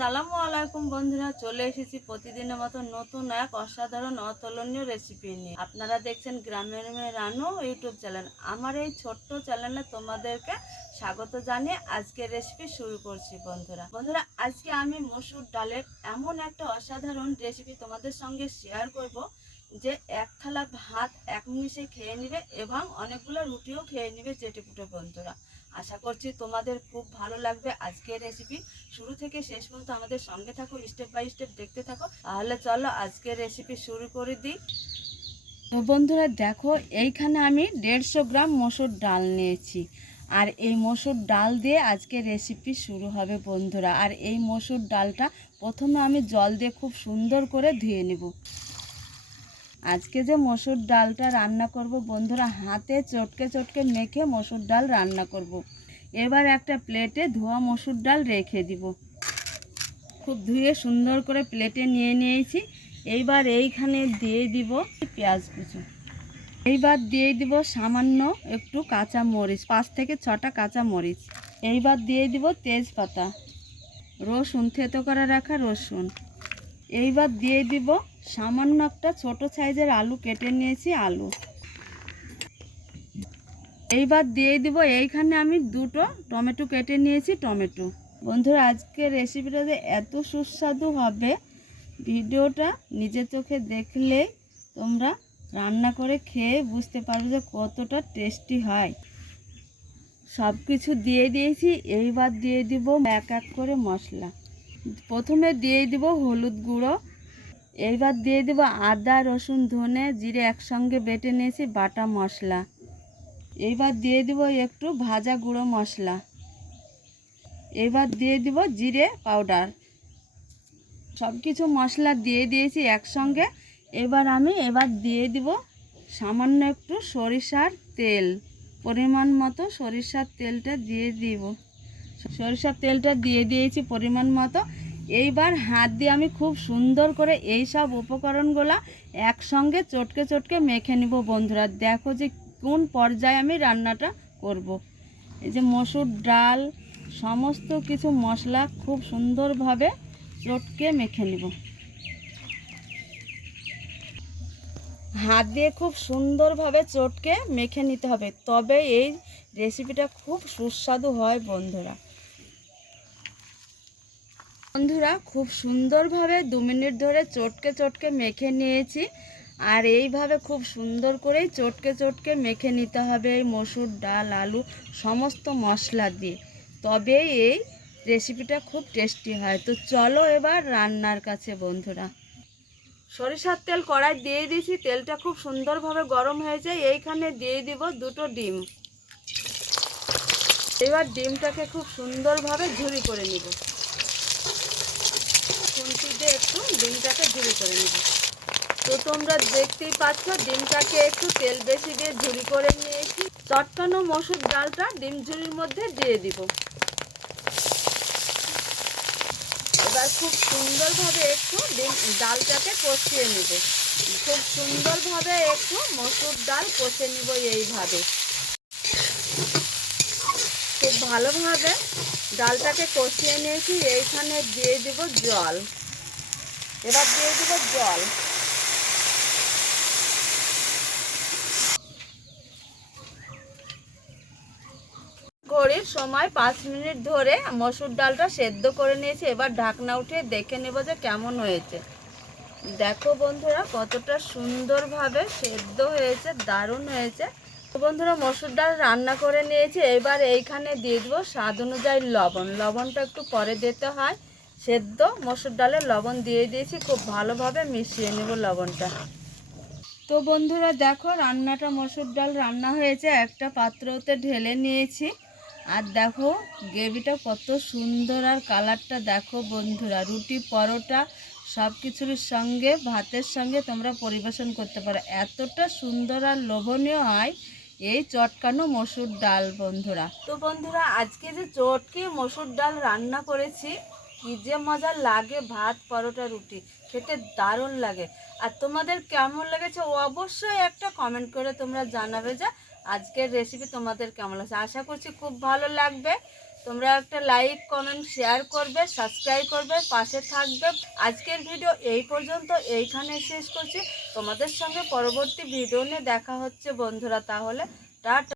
আসসালামু আলাইকুম বন্ধুরা, চলে এসেছি প্রতিদিনের মতো নতুন এক অসাধারণ অতুলনীয় রেসিপি নিয়ে। আপনারা দেখছেন গ্রামের মেয়ে রানু ইউটিউব চ্যানেল। আমার এই ছোট্ট চ্যানেলে তোমাদেরকে স্বাগত জানিয়ে আজকে রেসিপি শুরু করছি বন্ধুরা। বন্ধুরা, আজকে আমি মসুর ডালের এমন একটা অসাধারণ রেসিপি তোমাদের সঙ্গে শেয়ার করব যে এক থালা ভাত এক মিনিটে খেয়ে নেবে এবং অনেকগুলো রুটিও খেয়ে নেবে চেটেপুটে বন্ধুরা। আশা করছি তোমাদের খুব ভালো লাগবে আজকের রেসিপি শুরু থেকে শেষ পর্যন্ত আমাদের সঙ্গে থাকো স্টেপ বাই স্টেপ দেখতে থাকো। তাহলে চলো আজকের রেসিপি শুরু করে দিই। তো বন্ধুরা দেখো, এইখানে আমি দেড়শো গ্রাম মসুর ডাল নিয়েছি। আর এই মসুর ডাল দিয়ে আজকে রেসিপি শুরু হবে বন্ধুরা। আর এই মসুর ডালটা প্রথমে আমি জল দিয়ে খুব সুন্দর করে ধুয়ে নেব। আজকে যে মসুর ডালটা রান্না করব, বন্ধুরা, হাতে চটকে চটকে মেখে মসুর ডাল রান্না করব। এবার একটা প্লেটে ধোয়া মসুর ডাল রেখে দিব। খুব ধুয়ে সুন্দর করে প্লেটে নিয়ে নিয়েছি। এইবার এইখানে দিয়ে দিব পেঁয়াজ কুচু। এইবার দিয়ে দিব সামান্য একটু কাঁচা মরিচ, পাঁচ থেকে ছটা কাঁচা মরিচ। এইবার দিয়ে দিব তেজপাতা, রসুন, থেতো করে রাখা রসুন। এইবার দিয়ে দিব সামান্য একটা ছোট সাইজের আলু কেটে নিয়েছি, আলু। এইবার দিয়ে দিব, এইখানে আমি দুটো টমেটো কেটে নিয়েছি, টমেটো। বন্ধুরা আজকে রেসিপিটা যে এত সুস্বাদু হবে, ভিডিওটা নিজের চোখে দেখলেই তোমরা রান্না করে খেয়ে বুঝতে পারবে যে কতটা টেস্টি হয়। সব কিছু দিয়ে দিয়েছি, এইবার দিয়ে দিব এক এক করে মশলা। প্রথমে দিয়ে দিব হলুদ গুঁড়ো এইবার দিয়ে দেব আদা, রসুন, ধনে জিরে একসঙ্গে বেটে নিয়েছি, বাটা মশলা। এইবার দিয়ে দিব একটু ভাজা গুঁড়ো মশলা। এবার দিয়ে দিব জিরে পাউডার। সব কিছু মশলা দিয়ে দিয়েছি একসঙ্গে। এবার আমি এবার দিয়ে দিব সামান্য একটু সরিষার তেল। পরিমাণ মতো সরিষার তেলটা দিয়ে দিব। সরিষার তেলটা দিয়ে দিয়েছি পরিমাণ মতো। এইবার হাত দিয়ে আমি খুব সুন্দর করে এই সব উপকরণগুলো একসঙ্গে চটকে চটকে মেখে নিব বন্ধুরা। দেখো যে কোন পর্যায়ে আমি রান্নাটা করব। এই যে মসুর ডাল, সমস্ত কিছু মশলা খুব সুন্দরভাবে চটকে মেখে নিব। হাত দিয়ে খুব সুন্দরভাবে চটকে মেখে নিতে হবে। তবে এই রেসিপিটা খুব সুস্বাদু হয় বন্ধুরা। বন্ধুরা, খুব সুন্দরভাবে দু মিনিট ধরে চটকে চটকে মেখে নিয়েছি। আর এইভাবে খুব সুন্দর করেই চটকে চটকে মেখে নিতে হবে এই মসুর ডাল, আলু, সমস্ত মশলা দিয়ে। তবেই এই রেসিপিটা খুব টেস্টি হয়। তো চলো এবার রান্নার কাছে বন্ধুরা। সরিষার তেল কড়াই দিয়ে দিয়েছি, তেলটা খুব সুন্দরভাবে গরম হয়েছে এইখানে দিয়ে দিব দুটো ডিম। এবার ডিমটাকে খুব সুন্দরভাবে ঝুরি করে নিব। দিয়ে একটু ডিমটাকে ঝুরি করে নিব। তো তোমরা দেখতেই পাচ্ছ, ডিমটাকে একটু তেল বেশি দিয়ে ঝুরি করে নিয়েছি। চটকানো মসুর ডালটা ডিম ঝুরির মধ্যে দিয়ে দিব। এবার খুব সুন্দরভাবে একটু ডিম, ডালটাকে কষিয়ে নেব। খুব সুন্দরভাবে একটু মসুর ডাল কষে নিব এইভাবে। খুব ভালোভাবে ডালটাকে কষিয়ে নিয়েছি। এইখানে দিয়ে দিব জল। এবার দিয়ে দিব জল। ঘড়ির সময় পাঁচ মিনিট ধরে মসুর ডালটা সেদ্ধ করে নিয়েছি। এবার ঢাকনা উঠে দেখে নেব যে কেমন হয়েছে। দেখো বন্ধুরা, কতটা সুন্দরভাবে সেদ্ধ হয়েছে, দারুণ হয়েছে। বন্ধুরা, মসুর ডাল রান্না করে নিয়েছি। এবার এইখানে দিয়ে দেবো স্বাদ অনুযায়ী লবণ। লবণটা একটু পরে দিতে হয়। সেদ্ধ, মসুর ডালে লবণ দিয়ে দিয়েছি, খুব ভালোভাবে মিশিয়ে নেব লবণটা। তো বন্ধুরা, দেখো, রান্নাটা মসুর ডাল রান্না হয়েছে। একটা পাত্রতে ঢেলে নিয়েছি। আর দেখো, গ্রেভিটা কত সুন্দর আর কালারটা দেখো বন্ধুরা। রুটি, পরোটা সব কিছুর সঙ্গে, ভাতের সঙ্গে তোমরা পরিবেশন করতে পারো। এতটা সুন্দর আর লোভনীয় হয় এই চটকানো মসুর ডাল বন্ধুরা। তো বন্ধুরা, আজকে যে চটকে মসুর ডাল রান্না করেছি কি যে মজা লাগে ভাত, পরোটা, রুটি। খেতে দারুণ লাগে। আর তোমাদের কেমন লেগেছে অবশ্যই একটা কমেন্ট করে তোমরা জানাবে যে আজকের রেসিপি তোমাদের কেমন লাগছে। আশা করছি খুব ভালো লাগবে। তোমরা একটা লাইক কমেন্ট শেয়ার করবে সাবস্ক্রাইব করবে, পাশে থাকবে। আজকের ভিডিও এই পর্যন্ত। এইখানে শেষ করছি। তোমাদের সঙ্গে পরবর্তী ভিডিও নিয়ে দেখা হচ্ছে, বন্ধুরা। তাহলে, টাটা।